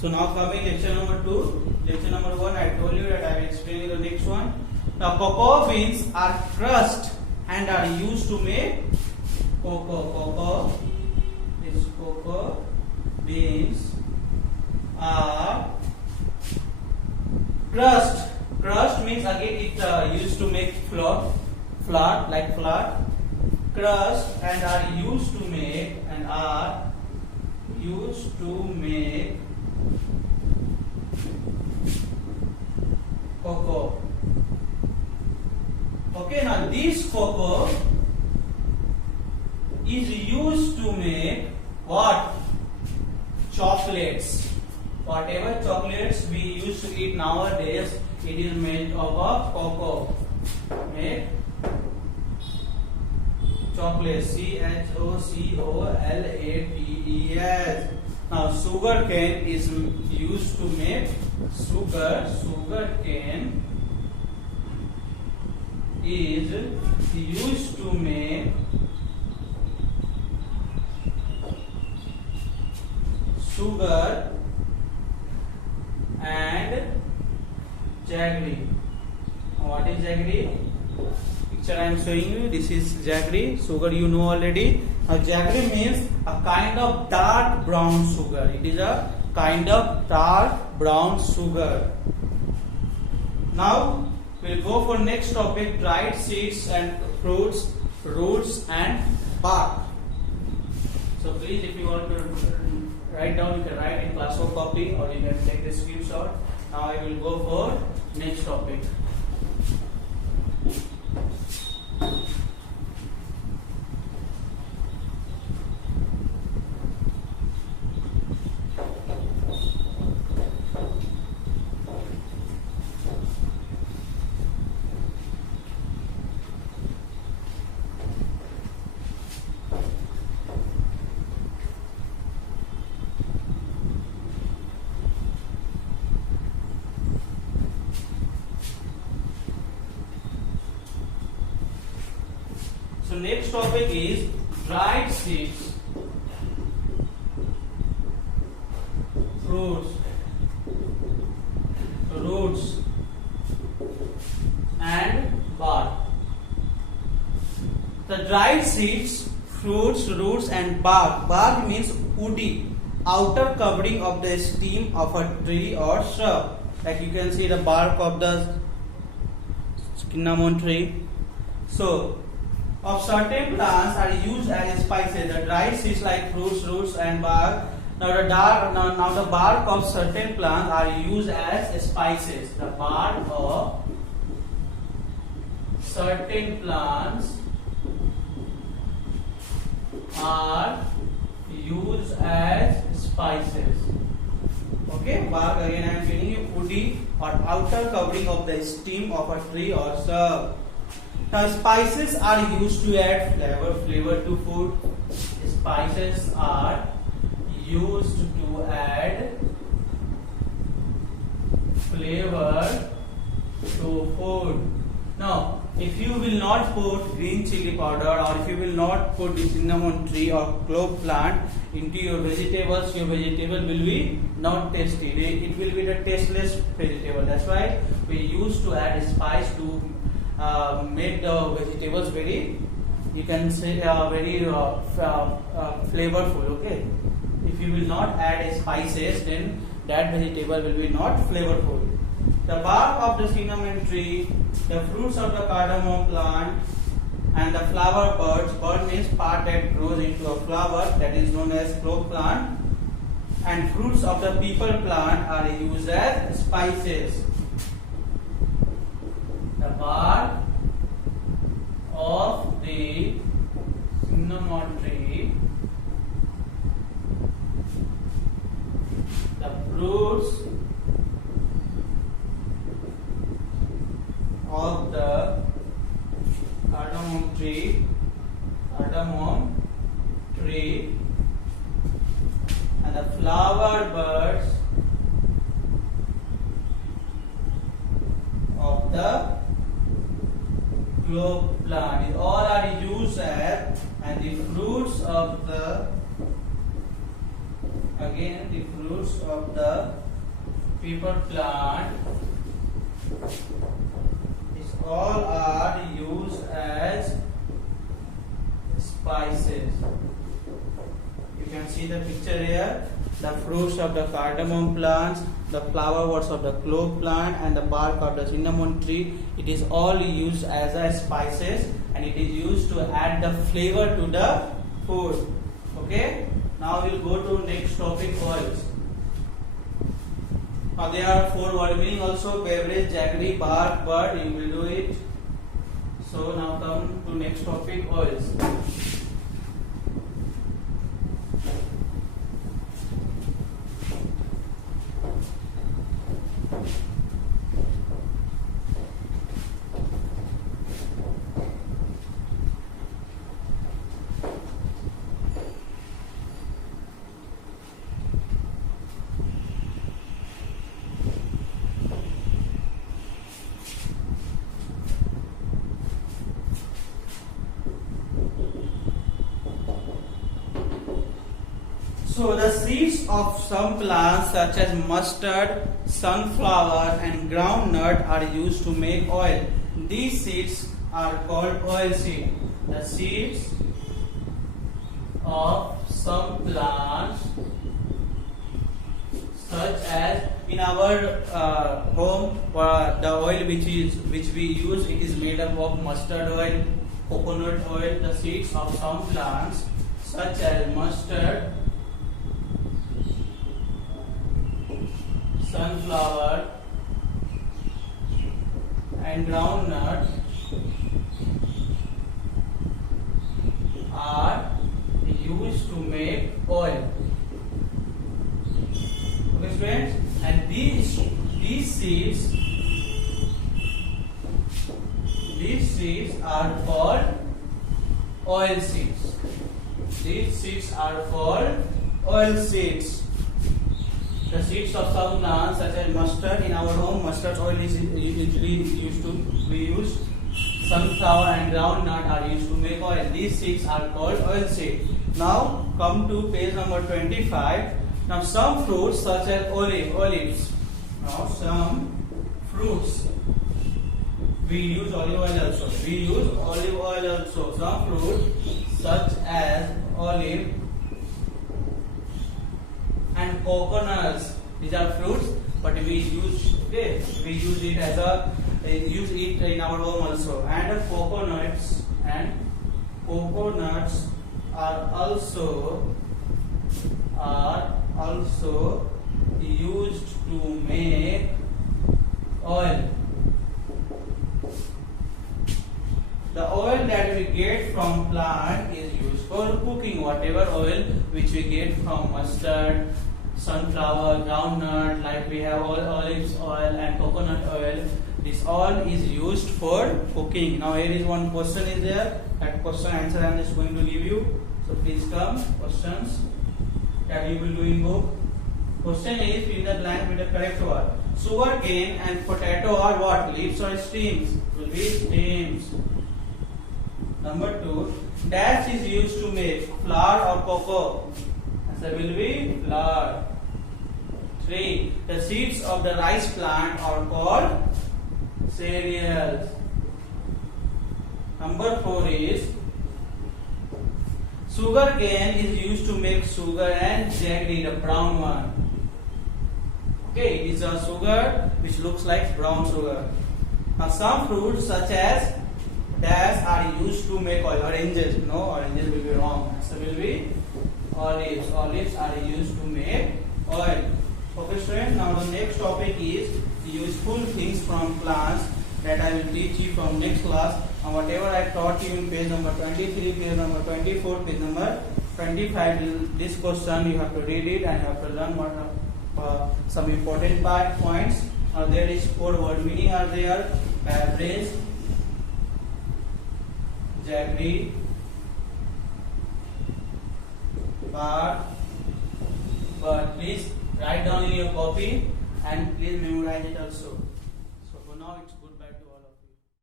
So now coming lecture number 2. Lecture number 1, I told you that I will explain you the next one. Now cocoa beans are crushed and are used to make cocoa. This cocoa beans are crushed. Crushed means again it used to make flour like flour. Crushed and are used to make cocoa. Okay, now this cocoa is used to make what? Chocolates. Whatever chocolates we used to eat nowadays, it is made of a cocoa. Make chocolate. CHOCOLATES. Now sugar cane is used to make sugar cane is used to make sugar and jaggery. What is jaggery? Picture I am showing you. This is jaggery. Sugar you know already. Now jaggery means a kind of dark brown sugar. It is a kind of dark brown sugar. Now we'll go for next topic: dried seeds and fruits, roots and bark. So please, if you want to write down, you can write in class or copy, or you can take the screenshot. Now I will go for next topic. So next topic is dried seeds, fruits, roots and bark. The dried seeds, fruits, roots and bark. Bark means woody, outer covering of the stem of a tree or shrub. Like you can see the bark of the cinnamon tree. So of certain plants are used as spices. The dried seeds like fruits, roots and bark. Now the bark of certain plants are used as spices. The bark of certain plants are used as spices. Okay, bark again I am telling you, woody or outer covering of the stem of a tree or shrub. Now spices are used to add flavor to food. Spices are used to add flavor to food. Now if you will not put green chili powder, or if you will not put the cinnamon tree or clove plant into your vegetables, your vegetable will be not tasty. It will be the tasteless vegetable. That's why we used to add spice to make the vegetables very, you can say very flavorful. Okay, if you will not add spices, then that vegetable will be not flavorful. The bark of the cinnamon tree, the fruits of the cardamom plant and the flower buds. Bud means part that grows into a flower, that is known as clove plant, and fruits of the people plant are used as spices. The bark of the cinnamon tree, the fruits of the cardamom tree, and the flower buds of the clove plant. All are used as, and the fruits of the Again, the fruits of the pepper plant is all are used as spices. You can see the picture here. The fruits of the cardamom plants, the flowers of the clove plant, and the bark of the cinnamon tree. It is all used as a spices, and it is used to add the flavor to the food. Okay. Now we'll go to next topic, oils. Now there are 4 word meaning also: beverage, jaggery, bark, bud. You will do it. So now come to next topic, oils. So the seeds of some plants such as mustard, sunflower and groundnut are used to make oil. These seeds are called oil seed. The seeds of some plants such as in our home, the oil which we use, it is made up of mustard oil, coconut oil. The seeds of some plants such as mustard, sunflower and groundnut are used to make oil. Okay, friends, and these seeds are called oil seeds. These seeds are called oil seeds. The seeds of some plants such as mustard, in our home mustard oil is usually used to be used. Sunflower and groundnut are used to make oil. These seeds are called oil seeds. Now come to page number 25. Now some fruits such as olives. Now some fruits. We use olive oil also. Some fruits such as olive and coconuts. These are fruits, but we use it as use it in our home also. And coconuts are also used to make oil. The oil that we get from plant is used for cooking. Whatever oil which we get from mustard, sunflower, groundnut, like we have olives oil and coconut oil, this all is used for cooking. Now here is one question is there. That question answer I am just going to give you. So please come, questions that you will do in book. Question is, fill the blank with the correct word. Sugar cane and potato are what? Leaves or stems? Will be stems. Number 2, dash is used to make flour or cocoa. Answer will be flour. 3, the seeds of the rice plant are called cereals. Number 4 is, sugar cane is used to make sugar and jaggery, the brown one. Okay, it is a sugar which looks like brown sugar. Now some fruits such as dash are used to make oil. Oranges, no, oranges will be wrong. Answer will be olives. Olives are used to make oil. Okay, students. Now the next topic is useful things from plants that I will teach you from next class. And whatever I taught you in page number 23, page number 24, page number 25, this question you have to read it and you have to learn what some important points. There is 4 word meaning are there: beverage, jaggery, bark. But please write down in your copy and please memorize it also.